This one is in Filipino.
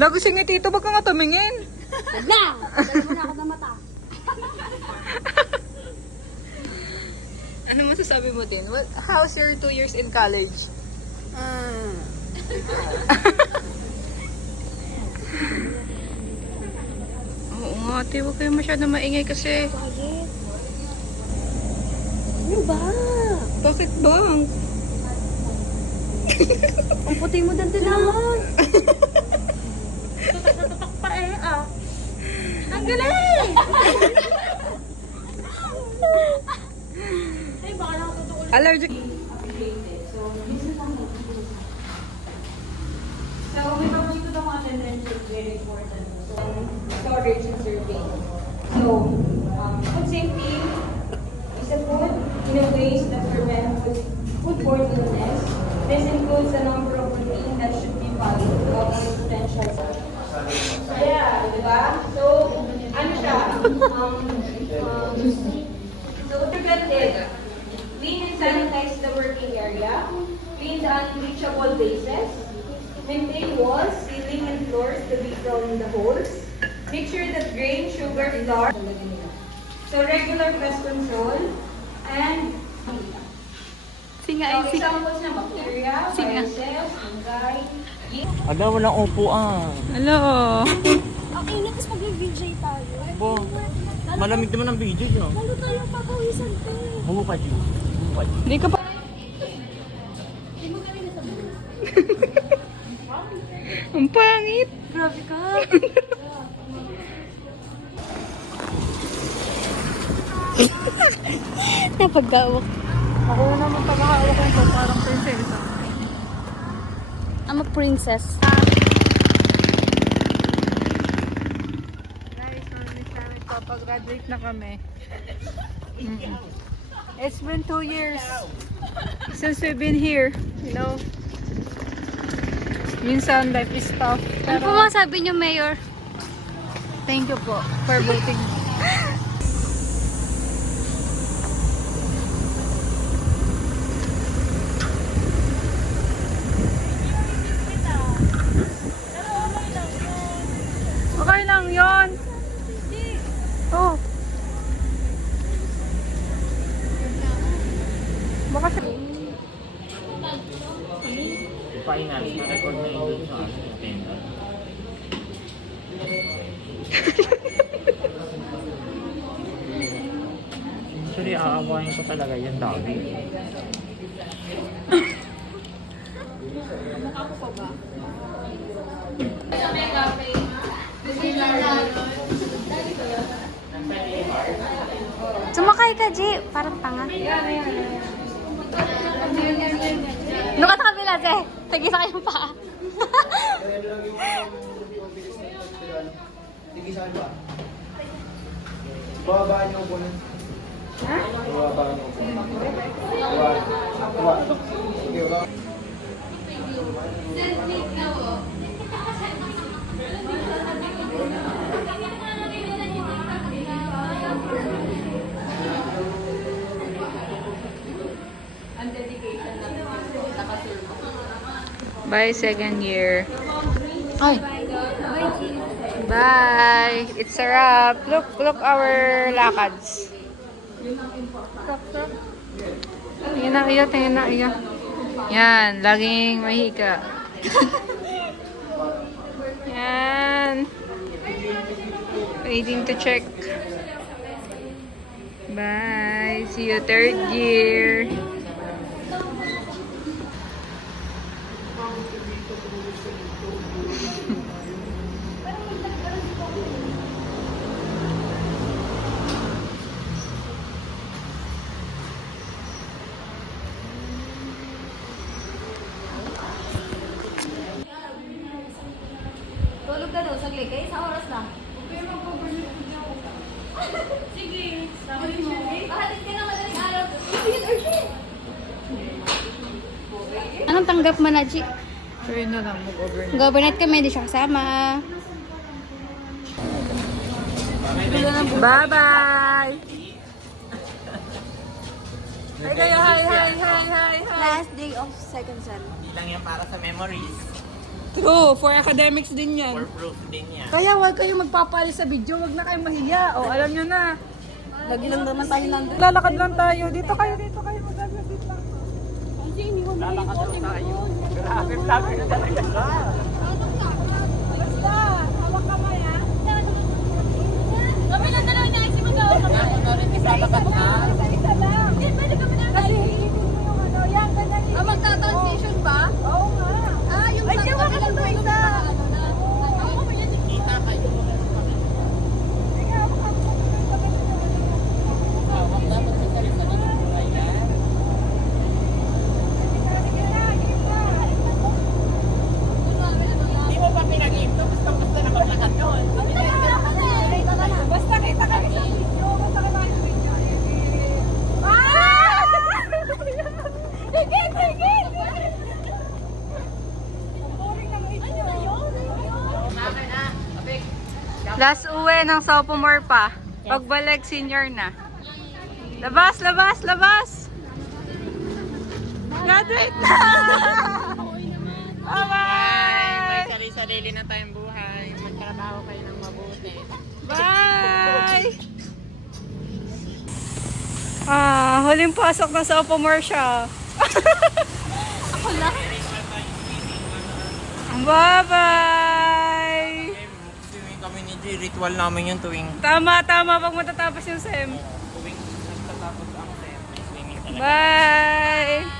Nagising ni Tito, baka nga tumingin. Wag na! Dali mo na ako ng mata. Ano masasabi mo din? How's your 2 years in college? Oo nga, ate, huwag kayo masyado maingay kasi. Bakit? Ano ba? Bakit bang? Ang puti mo din naman. Tatak pa eh, ah. Ang galing! Ay, baka nakatotoo lang. Allergic. So, we are going to the content and it's very important. So, storage and serving. So, food safety is a food in a ways that prevent foodborne illness. This includes a number of routines that should be followed to avoid potential. Yeah, di ba? So, ano siya? So, prevented. Clean and sanitize the working area. Clean the unreachable bases. Maintain walls, ceiling, and floors to be from the holes. Make sure that grain, sugar, flour. So regular pest control and Singa, examples ng bacteria, viruses, fungi, yeast. Aga, walang upuan. Hello. Ang init, tapos mag-VJ tayo. Bo, malamig naman ang video nyo. Lalo tayong papawisan ko. Bumupad yun. Bumupad yun. Hindi ka pa. Ang pangit. Grabe ka. Napagawak. Ako naman pag-ahawak ko ito, parang prinsesa. I'm a princess. Guys, mamiss namin papag-graduate na kami. It's been 2 years since we've been here, you know. Minsan life is tough. Ano po masabi niyo, Mayor? Thank you po for voting. Okay lang yon. Oh. Baka siya. Final, na-record na yun dun sa tenda. Actually, aawain ko talaga yan dami. Sumakay ka, G. Parang tanga. Doon ka sa kabila, G. Tagisa kayong paa. Tigisan ba? Babaan niyo po nun. Ha? Babaan niyo po. Babaan. Okay, wala. Bye, second year. Ay. Bye. It's a wrap. Look our lakads. Tingnan na iyo, tingnan na iyo. Yan, laging mahika. Yan. Waiting to check. Bye. See you third year. Tulog ka daw, saglit. Kaya isang oras lang. Sige. Bahatin ka na madaling araw. Anong tanggap mo na, G? Try na lang mag-overnight. Overnight kami, hindi siya kasama. Bye-bye! Hi kayo, hi! Last day of second sem. Hindi lang yan para sa memories. True, for academics din yan. For proof din yan. Kaya huwag kayong magpapali sa video, huwag na kayong mahiya. O, alam nyo na. Lagi lang naman tayo nandun. Lalakad lang tayo. Dito kayo. Maglalapit lang. Lalakad lang tayo. Grabe, vlogger na talaga siya. Basta, hawak kamay ha. Kami lang dalawa niya kasi magawa kami. Lalakad na. Isa lang. Hindi, pwede kami na Kasi hihigit mo yung ano, yan, ganyan. Ah, magta-transition ba? Oo nga. Ah, yung Ay, di ba kami lang ka tulog isa? na ano na. Ako mo yan. Kita kayo. Sige, hawak ka mo. Hawak dapat sa sarili ng buhay yan. Di mo ba pinag-ipto? Gusto na maglakad doon. Basta kita kami sa video. Basta kita kami sa video. Higit! Boring ng video. Last uwi ng sophomore pa. Pagbalik, senior na. Labas! Graduate na! May Bye-bye! sarili na tayong buhay. Magtrabaho kayo ng mabuti. Bye! Huling pasok na sophomore siya. Ako lang. Bye-bye! Swimming kami ni G. Ritual namin yung tuwing Tama, pag matatapos yung SEM. nagtatapos ang swimming talaga. Bye!